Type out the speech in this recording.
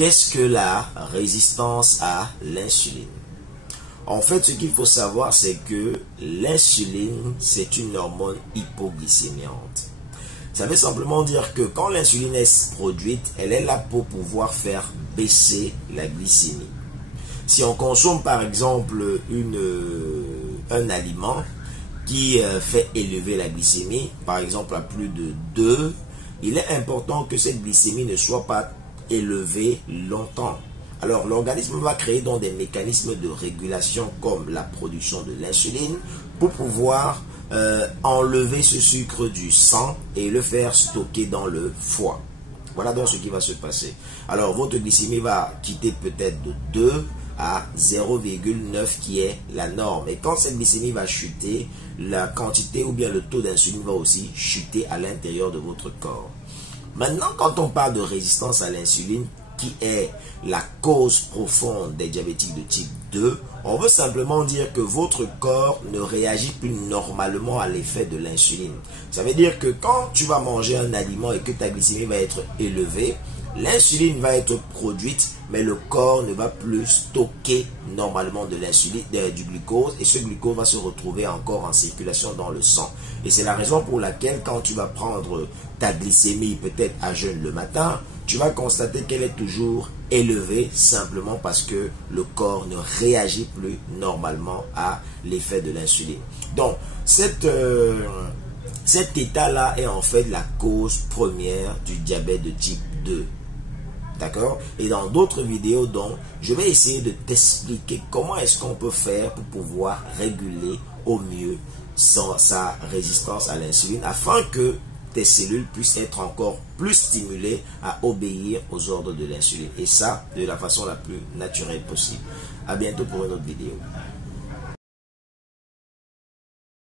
Qu'est-ce que la résistance à l'insuline? En fait, ce qu'il faut savoir, c'est que l'insuline, c'est une hormone hypoglycémiante. Ça veut simplement dire que quand l'insuline est produite, elle est là pour pouvoir faire baisser la glycémie. Si on consomme par exemple un aliment qui fait élever la glycémie, par exemple à plus de 2, il est important que cette glycémie ne soit pas élevée longtemps. Alors l'organisme va créer donc des mécanismes de régulation comme la production de l'insuline pour pouvoir enlever ce sucre du sang et le faire stocker dans le foie. Voilà donc ce qui va se passer. Alors votre glycémie va quitter peut-être de 2 à 0,9 qui est la norme. Et quand cette glycémie va chuter, la quantité ou bien le taux d'insuline va aussi chuter à l'intérieur de votre corps. Maintenant, quand on parle de résistance à l'insuline, qui est la cause profonde des diabétiques de type 2, on veut simplement dire que votre corps ne réagit plus normalement à l'effet de l'insuline. Ça veut dire que quand tu vas manger un aliment et que ta glycémie va être élevée, l'insuline va être produite, mais le corps ne va plus stocker normalement de l'insuline, du glucose, et ce glucose va se retrouver encore en circulation dans le sang. Et c'est la raison pour laquelle quand tu vas prendre ta glycémie peut-être à jeun le matin, tu vas constater qu'elle est toujours élevée simplement parce que le corps ne réagit plus normalement à l'effet de l'insuline. Donc, cet état-là est en fait la cause première du diabète de type 2. D'accord? Et dans d'autres vidéos, donc, je vais essayer de t'expliquer comment est-ce qu'on peut faire pour pouvoir réguler au mieux sa résistance à l'insuline afin que tes cellules puissent être encore plus stimulées à obéir aux ordres de l'insuline. Et ça, de la façon la plus naturelle possible. À bientôt pour une autre vidéo.